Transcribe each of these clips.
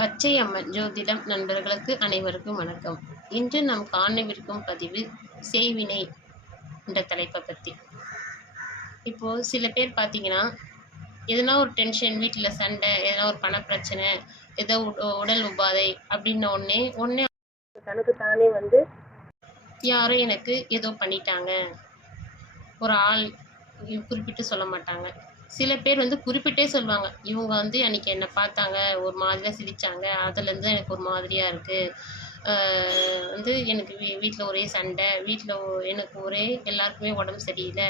பச்சை அம்மன் ஜோதிடம் நண்பர்களுக்கு அனைவருக்கும் வணக்கம். இன்று நாம் காணவிருக்கும் பதிவு செய்வினை என்ற தலைப்பை பற்றி இப்போது சில பேர் பார்த்தீங்கன்னா எதனா ஒரு டென்ஷன் வீட்டில் சண்டை எதனா ஒரு பணப்பிரச்சனை ஏதோ உட- உடல் உபாதை அப்படின்ன உடனே உடனே தனக்கு தானே வந்து யாரோ எனக்கு ஏதோ பண்ணிட்டாங்க. ஒரு ஆள் குறிப்பிட்டு சொல்ல மாட்டாங்க. சில பேர் வந்து குறிப்பிட்டே சொல்லுவாங்க இவங்க வந்து அன்னைக்கு என்னை பார்த்தாங்க ஒரு மாதிரியாக சிரித்தாங்க அதுலேருந்து எனக்கு ஒரு மாதிரியாக இருக்குது வந்து எனக்கு வீ வீட்டில் ஒரே சண்டை வீட்டில் எனக்கு ஒரே எல்லாருக்குமே உடம்பு சரியில்லை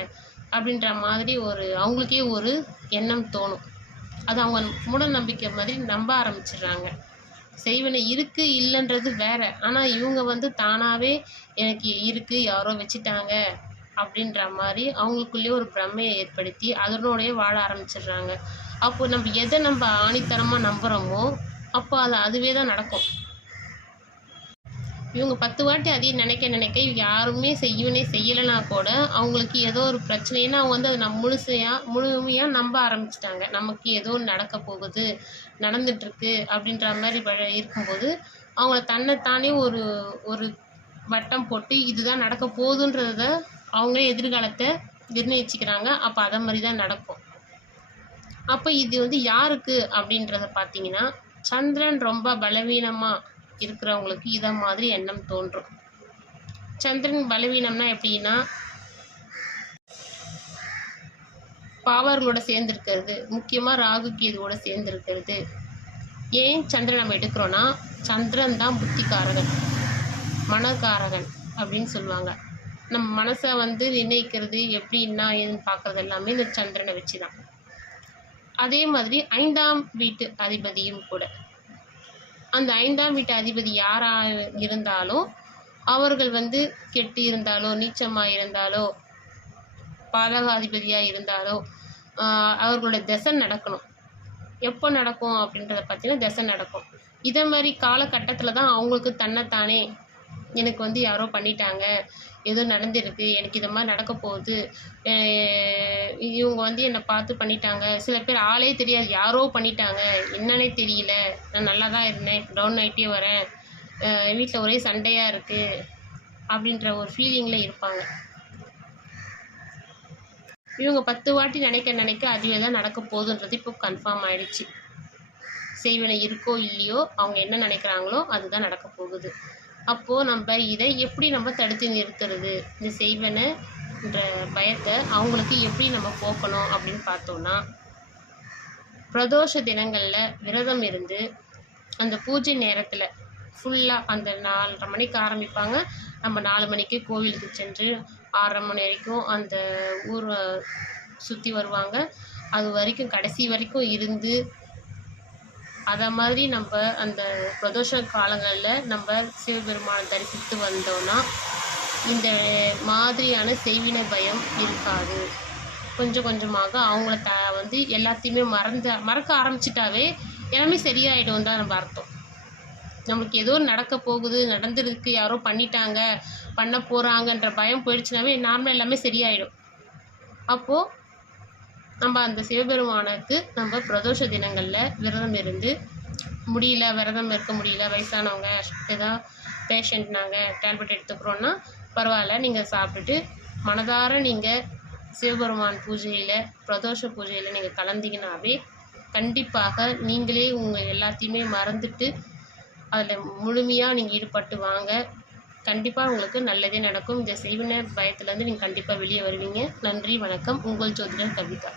அப்படின்ற மாதிரி ஒரு அவங்களுக்கே ஒரு எண்ணம் தோணும். அது அவங்க மூட நம்பிக்கை மாதிரி நம்ப ஆரம்பிச்சிடுறாங்க. செய்வனை இருக்கு இல்லைன்றது வேற. ஆனால் இவங்க வந்து தானாகவே எனக்கு இருக்கு யாரோ வச்சுட்டாங்க அப்படின்ற மாதிரி அவங்களுக்குள்ளேயே ஒரு பிரமையை ஏற்படுத்தி அதனோடய வாழ ஆரம்பிச்சிடுறாங்க. அப்போ நம்ம எதை நம்ம ஆணித்தரமாக நம்புகிறோமோ அப்போ அது அதுவே தான் நடக்கும். இவங்க பத்து வாட்டி அதையும் நினைக்க நினைக்க யாருமே செய்யவே செய்யலைனா கூட அவங்களுக்கு ஏதோ ஒரு பிரச்சனைன்னு அவங்க வந்து அதை நம்ம முழுசையாக முழுமையாக நம்ப ஆரம்பிச்சிட்டாங்க. நமக்கு ஏதோ ஒன்று நடக்க போகுது நடந்துட்டுருக்கு அப்படின்ற மாதிரி இருக்கும்போது அவங்கள தன்னைத்தானே ஒரு ஒரு வட்டம் போட்டு இதுதான் நடக்க போகுதுன்றத அவங்களே எதிர்காலத்தை நிர்ணயிச்சுக்கிறாங்க. அப்போ அதை மாதிரி தான் நடக்கும். அப்போ இது வந்து யாருக்கு அப்படின்றத பார்த்தீங்கன்னா சந்திரன் ரொம்ப பலவீனமாக இருக்கிறவங்களுக்கு இதை மாதிரி எண்ணம் தோன்றும். சந்திரன் பலவீனம்னா எப்படின்னா பாவர்களோட சேர்ந்துருக்கிறது முக்கியமாக ராகு கேதுவோட சேர்ந்துருக்கிறது. ஏன் சந்திரன் நம்ம எடுக்கிறோன்னா சந்திரன் தான் புத்திகாரகன் மனக்காரகன் அப்படின்னு சொல்லுவாங்க. நம்ம மனசை வந்து நிர்ணயிக்கிறது எப்படின்னா ஏதுன்னு பார்க்கறது எல்லாமே இந்த சந்திரனை வச்சு தான் அதே மாதிரி ஐந்தாம் வீட்டு அதிபதியும் கூட. அந்த ஐந்தாம் வீட்டு அதிபதி யாரா இருந்தாலும் அவர்கள் வந்து கெட்டு இருந்தாலோ நீச்சமாக இருந்தாலோ பாதகாதிபதியாக இருந்தாலோ அவர்களோட திசை நடக்கணும். எப்போ நடக்கும் அப்படின்றத பார்த்தீங்கன்னா திசை நடக்கும். இதே மாதிரி காலகட்டத்தில் தான் அவங்களுக்கு தன்னைத்தானே எனக்கு வந்து யாரோ பண்ணிட்டாங்க. ஏதோ நடந்திருக்கு. எனக்கு இது மாதிரி நடக்க போகுது. இவங்க வந்து என்னை பார்த்து பண்ணிட்டாங்க. சில பேர் ஆளே தெரியாது. யாரோ பண்ணிட்டாங்க. என்னன்னே தெரியல. நான் நல்லா தான் இருந்தேன். டவுன் ஆகிட்டே வரேன். வீட்டில் ஒரே சண்டையாக இருக்குது அப்படின்ற ஒரு ஃபீலிங்கில் இருப்பாங்க. இவங்க பத்து வாட்டி நினைக்க நினைக்க அதுவே தான் நடக்க போகுதுன்றது இப்போ கன்ஃபார்ம் ஆயிடுச்சு. செய்வனை இருக்கோ இல்லையோ அவங்க என்ன நினைக்கிறாங்களோ அதுதான் நடக்க போகுது. அப்போது நம்ம இதை எப்படி நம்ம தடுத்து நிறுத்துறது? இந்த செய்வனைன்ற பயத்தை அவங்களுக்கு எப்படி நம்ம போக்கணும் அப்படின்னு பார்த்தோம்னா பிரதோஷ தினங்களில் விரதம் இருந்து அந்த பூஜை நேரத்தில் ஃபுல்லாக அந்த நாலரை மணிக்கு ஆரம்பிப்பாங்க. நம்ம நாலு மணிக்கு கோவிலுக்கு சென்று ஆறரை மணி வரைக்கும் அந்த ஊரை சுற்றி வருவாங்க. அது வரைக்கும் கடைசி வரைக்கும் இருந்து அதை மாதிரி நம்ம அந்த பிரதோஷ காலங்களில் நம்ம சிவபெருமானை தரிசித்து வந்தோம்னா இந்த மாதிரியான செய்வினை பயம் இருக்காது. கொஞ்சம் கொஞ்சமாக அவங்கள த வந்து எல்லாத்தையுமே மறந்து மறக்க ஆரம்பிச்சிட்டாவே எல்லாமே சரியாயிடும் தான் நம்ம அர்த்தம். நம்மளுக்கு ஏதோ நடக்க போகுது நடந்துருக்கு யாரோ பண்ணிட்டாங்க பண்ண போகிறாங்கன்ற பயம் போயிடுச்சுனாவே நார்மலாக எல்லாமே சரியாயிடும். அப்போது நம்ம அந்த சிவபெருமானுக்கு நம்ம பிரதோஷ தினங்களில் விரதம் இருந்து முடியல விரதம் இருக்க முடியல வயசானவங்க ஏதோ பேஷண்ட் நாங்கள் டேப்லெட் எடுத்துக்கிறோன்னா பரவாயில்ல நீங்கள் சாப்பிட்டுட்டு மனதார நீங்கள் சிவபெருமான் பூஜையில் பிரதோஷ பூஜையில் நீங்கள் கலந்தீங்கன்னாவே கண்டிப்பாக நீங்களே உங்கள் எல்லாத்தையுமே மறந்துட்டு அதில் முழுமையாக நீங்கள் ஈடுபட்டு வாங்க. கண்டிப்பாக உங்களுக்கு நல்லதே நடக்கும். இந்த செய்வினர் பயத்துலேருந்து நீங்கள் கண்டிப்பாக வெளியே வருவீங்க. நன்றி வணக்கம். உங்கள் ஜோதிடர் கவிதா.